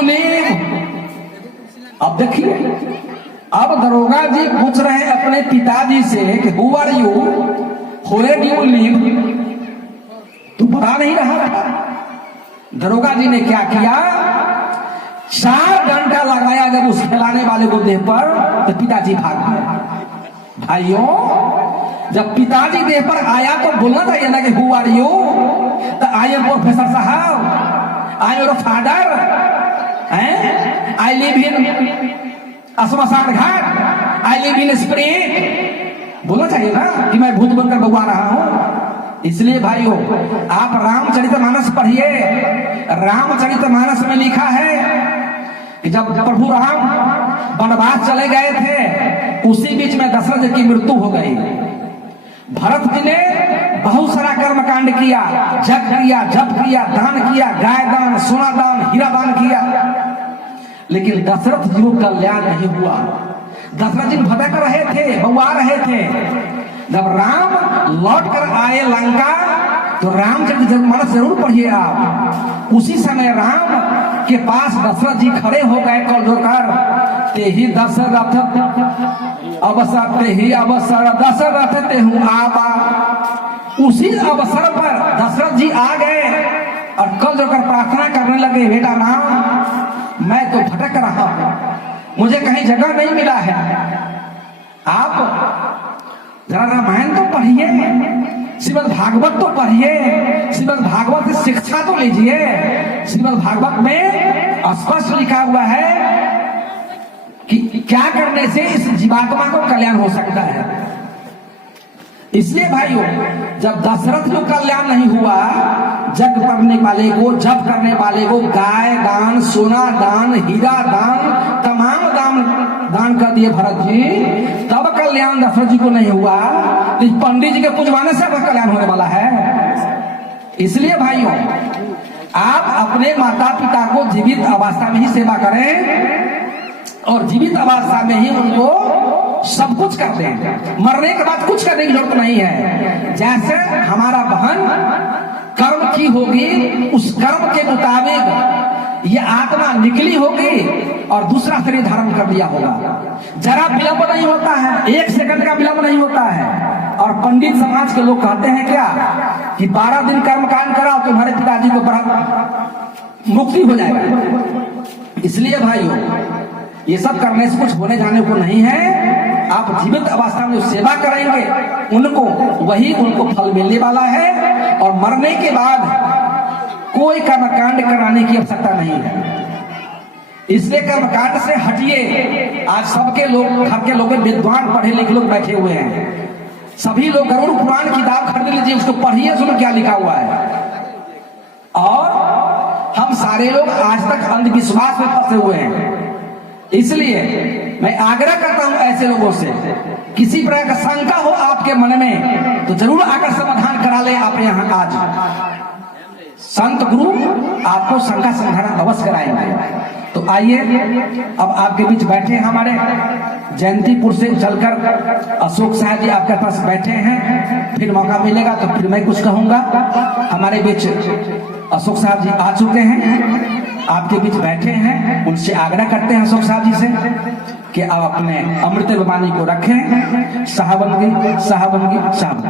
You live? अब देखिए, अब दरोगा जी पूछ रहे हैं अपने पिताजी से कि who are you, where do you live? तो बता नहीं रहा था। दरोगा जी ने क्या किया, 4 घंटा लगाया जब उस खिलाने वाले को देह पर, तो पिताजी भाग गए। भाइयों, जब पिताजी देह पर आया तो बोलना चाहिए ना कि हु आर यू? तो आई एम प्रोफेसर साहब, I am your father, I live in श्मशान घाट, आई लिव इन स्पिरिट। बोलना चाहिए ना कि मैं भूत बनकर बगवा रहा हूं। इसलिए भाइयों, आप रामचरितमानस पढ़िए। रामचरितमानस में लिखा है कि जब प्रभु राम वनवास चले गए थे, उसी बीच में दशरथ जी की मृत्यु हो गई। भरत जी ने बहुत सारा कर्म कांड किया, जग किया, जप किया, दान किया, गाय दान, सोना दान, हीरा दान किया, लेकिन दशरथ जी को कल्याण नहीं हुआ। दशरथ जी भटक रहे थे, बउआ रहे थे। जब राम लौट कर आए लंका, तो रामचरितमानस जरूर पढ़िए आप। उसी समय राम के पास दशरथ जी खड़े हो गए कल धोकर, ते ही दशरथ अवसर, ते ही अवसर दशरथ ते हूँ आबा। उसी अवसर पर दशरथ जी आ गए और कल धोकर प्रार्थना करने लगे, बेटा राम, मैं तो भटक रहा हूं, मुझे कहीं जगह नहीं मिला है। आप जरा रामायण तो पढ़िए, श्रीमद् भागवत तो पढ़िए, श्रीमद् भागवत से शिक्षा तो लीजिए। श्रीमद् भागवत में स्पष्ट लिखा हुआ है कि क्या करने से इस जीवात्मा को कल्याण हो सकता है। इसलिए भाइयों, जब दशरथ को कल्याण नहीं हुआ, जग करने वाले को, जप करने वाले को गाय दान, सोना दान, हीरा दान, तमाम दान कर दिए भरत जी, तब कल्याण दशरथ जी को नहीं हुआ। तो पंडित जी के पूजवाने से अब कल्याण होने वाला है। इसलिए भाइयों, आप अपने माता पिता को जीवित अवस्था में ही सेवा करें और जीवित अवस्था में ही उनको सब कुछ कर दें। मरने के बाद कुछ करने की जरूरत नहीं है। जैसे हमारा बहन कर्म की होगी, उस कर्म के मुताबिक ये आत्मा निकली होगी और दूसरा शरीर धारण कर लिया होगा। जरा विलंब नहीं होता है, 1 सेकंड का विलंब नहीं होता है। और पंडित समाज के लोग कहते हैं क्या कि 12 दिन कर्म कांड कराओ, तुम्हारे पिताजी को मुक्ति हो जाएगा। इसलिए भाइयों, ये सब करने से कुछ होने जाने को नहीं है। आप जीवित अवस्था में सेवा करेंगे, उनको फल मिलने वाला है। और मरने के बाद कोई कर्मकांड कराने की आवश्यकता नहीं है। इसलिए कर्मकांड से हटिए। आज सबके लोग, घर के लोग विद्वान पढ़े लिखे लोग बैठे हुए हैं। सभी लोग गरुड़ पुराण किताब खरीद लीजिए, उसको पढ़िए, सुनो क्या लिखा हुआ है। और हम सारे लोग आज तक अंधविश्वास में फंसे हुए हैं। इसलिए मैं आग्रह करता हूं ऐसे लोगों से, किसी प्रकार का शंका हो आपके मन में तो जरूर आकर समाधान करा ले। आप यहाँ आज संत गुरु आपको शंका समाधान अवश्य कराएंगे। तो आइए, अब आपके बीच बैठे हमारे जयंतीपुर से चलकर अशोक साहब जी आपके पास बैठे हैं। फिर मौका मिलेगा तो फिर मैं कुछ कहूंगा। हमारे बीच अशोक साहब जी आ चुके हैं, आपके बीच बैठे हैं। उनसे आग्रह करते हैं अशोक साहब जी से कि आप अपने अमृत वाणी को रखें। साहबंगी साहबंगी साहब।